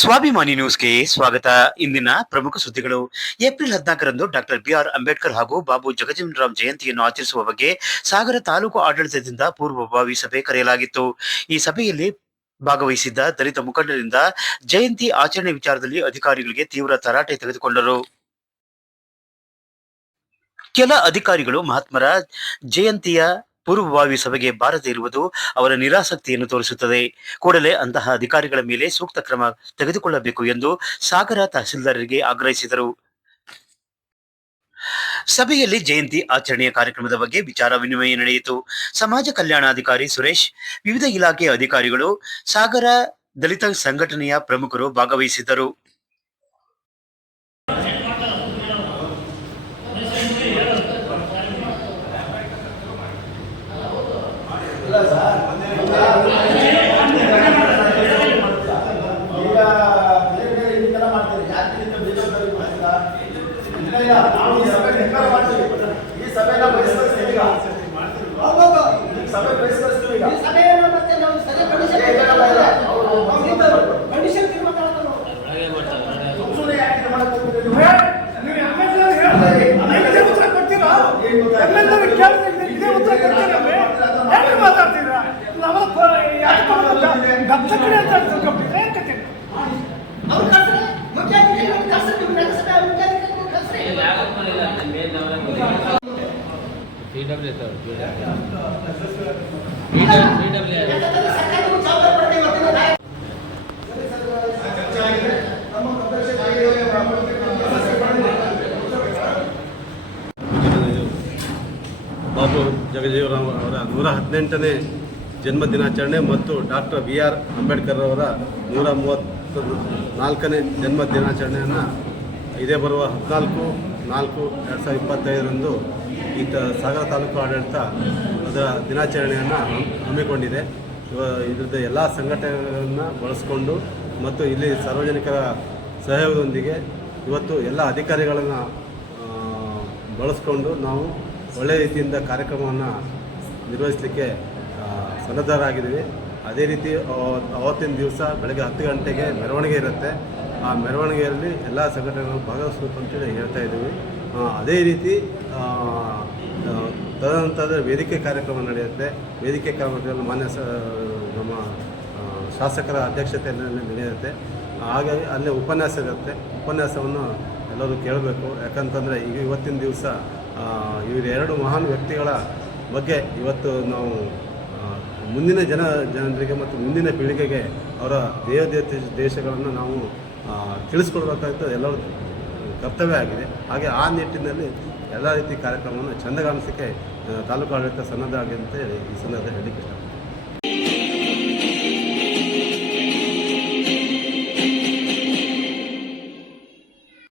ಸ್ವಾಭಿಮಾನಿ ನ್ಯೂಸ್ಗೆ ಸ್ವಾಗತ. ಇಂದಿನ ಪ್ರಮುಖ ಸುದ್ದಿಗಳು. ಏಪ್ರಿಲ್ 14ರಂದು ಡಾಕ್ಟರ್ ಬಿಆರ್ ಅಂಬೇಡ್ಕರ್ ಹಾಗೂ ಬಾಬು ಜಗಜೀವನರಾಮ್ ಜಯಂತಿಯನ್ನು ಆಚರಿಸುವ ಬಗ್ಗೆ ಸಾಗರ ತಾಲೂಕು ಆಡಳಿತದಿಂದ ಪೂರ್ವಭಾವಿ ಸಭೆ ಕರೆಯಲಾಗಿತ್ತು. ಈ ಸಭೆಯಲ್ಲಿ ಭಾಗವಹಿಸಿದ್ದ ದಲಿತ ಮುಖಂಡರಿಂದ ಜಯಂತಿ ಆಚರಣೆ ವಿಚಾರದಲ್ಲಿ ಅಧಿಕಾರಿಗಳಿಗೆ ತೀವ್ರ ತರಾಟೆ ತೆಗೆದುಕೊಂಡರು. ಕೆಲ ಅಧಿಕಾರಿಗಳು ಮಹಾತ್ಮರ ಜಯಂತಿಯ ಪೂರ್ವಭಾವಿ ಸಭೆಗೆ ಬಾರದೇ ಇರುವುದು ಅವರ ನಿರಾಸಕ್ತಿಯನ್ನು ತೋರಿಸುತ್ತದೆ. ಕೂಡಲೇ ಅಂತಹ ಅಧಿಕಾರಿಗಳ ಮೇಲೆ ಸೂಕ್ತ ಕ್ರಮ ತೆಗೆದುಕೊಳ್ಳಬೇಕು ಎಂದು ಸಾಗರ ತಹಸೀಲ್ದಾರರಿಗೆ ಆಗ್ರಹಿಸಿದರು. ಸಭೆಯಲ್ಲಿ ಜಯಂತಿ ಆಚರಣೆಯ ಕಾರ್ಯಕ್ರಮದ ಬಗ್ಗೆ ವಿಚಾರ ವಿನಿಮಯ ನಡೆಯಿತು. ಸಮಾಜ ಕಲ್ಯಾಣಾಧಿಕಾರಿ ಸುರೇಶ್, ವಿವಿಧ ಇಲಾಖೆಯ ಅಧಿಕಾರಿಗಳು, ಸಾಗರ ದಲಿತ ಸಂಘಟನೆಯ ಪ್ರಮುಖರು ಭಾಗವಹಿಸಿದ್ದರು. ಬಾಬು ಜಗಜೀವನರಾಮ್ ಅವರ 118ನೇ ಜನ್ಮ ದಿನಾಚರಣೆ ಮತ್ತು ಡಾಕ್ಟರ್ ಬಿಆರ್ ಅಂಬೇಡ್ಕರ್ ಅವರ 134ನೇ ಜನ್ಮ ದಿನಾಚರಣೆಯನ್ನು ಇದೇ ಬರುವ 14/4/2025ರಂದು ಸಾಗರ ತಾಲೂಕು ಆಡಳಿತ ಅದರ ದಿನಾಚರಣೆಯನ್ನು ಹಮ್ಮಿಕೊಂಡಿದೆ. ಇದರದ್ದು ಎಲ್ಲ ಸಂಘಟನೆಗಳನ್ನು ಬಳಸಿಕೊಂಡು ಮತ್ತು ಇಲ್ಲಿ ಸಾರ್ವಜನಿಕರ ಸಹಯೋಗದೊಂದಿಗೆ ಇವತ್ತು ಎಲ್ಲ ಅಧಿಕಾರಿಗಳನ್ನು ಬಳಸ್ಕೊಂಡು ನಾವು ಒಳ್ಳೆಯ ರೀತಿಯಿಂದ ಕಾರ್ಯಕ್ರಮವನ್ನು ನಿರ್ವಹಿಸಲಿಕ್ಕೆ ಸನ್ನದ್ಧರಾಗಿದ್ದೀವಿ. ಅದೇ ರೀತಿ ಅವತ್ತಿನ ದಿವಸ ಬೆಳಗ್ಗೆ 10 ಗಂಟೆಗೆ ಮೆರವಣಿಗೆ ಇರುತ್ತೆ. ಆ ಮೆರವಣಿಗೆಯಲ್ಲಿ ಎಲ್ಲ ಸಂಘಟನೆಗಳು ಭಾಗವಹಿಸಬೇಕು ಅಂತೇಳಿ ಹೇಳ್ತಾ ಇದ್ದೀವಿ. ಅದೇ ರೀತಿ ತದನಂತರ ವೇದಿಕೆ ಕಾರ್ಯಕ್ರಮ ನಡೆಯುತ್ತೆ. ವೇದಿಕೆ ಕಾರ್ಯಕ್ರಮದಲ್ಲಿ ನಮ್ಮ ಶಾಸಕರ ಅಧ್ಯಕ್ಷತೆಯಲ್ಲಿ ನಡೆಯುತ್ತೆ. ಹಾಗಾಗಿ ಅಲ್ಲೇ ಉಪನ್ಯಾಸ ಇರುತ್ತೆ. ಉಪನ್ಯಾಸವನ್ನು ಎಲ್ಲರೂ ಕೇಳಬೇಕು. ಯಾಕಂತಂದರೆ ಈಗ ಇವತ್ತಿನ ದಿವಸ ಇವೆರಡು ಮಹಾನ್ ವ್ಯಕ್ತಿಗಳ ಬಗ್ಗೆ ಇವತ್ತು ನಾವು ಮುಂದಿನ ಜನರಿಗೆ ಮತ್ತು ಮುಂದಿನ ಪೀಳಿಗೆಗೆ ಅವರ ದೇಶಗಳನ್ನು ನಾವು ತಿಳಿಸ್ಕೊಡ್ಬೇಕಾದ ಎಲ್ಲರ ಕರ್ತವ್ಯ ಆಗಿದೆ. ಹಾಗೆ ಆ ನಿಟ್ಟಿನಲ್ಲಿ ಎಲ್ಲ ರೀತಿ ಕಾರ್ಯಕ್ರಮವನ್ನು ಚೆಂದಗಾಣಿಸಲಿಕ್ಕೆ ತಾಲೂಕು ಆಡಳಿತ ಸನ್ನದ್ಧ ಆಗಿದೆ ಅಂತ ಈ ಸಂದರ್ಭದಲ್ಲಿ ಹೇಳಲಿಕ್ಕೆ ಇಷ್ಟ.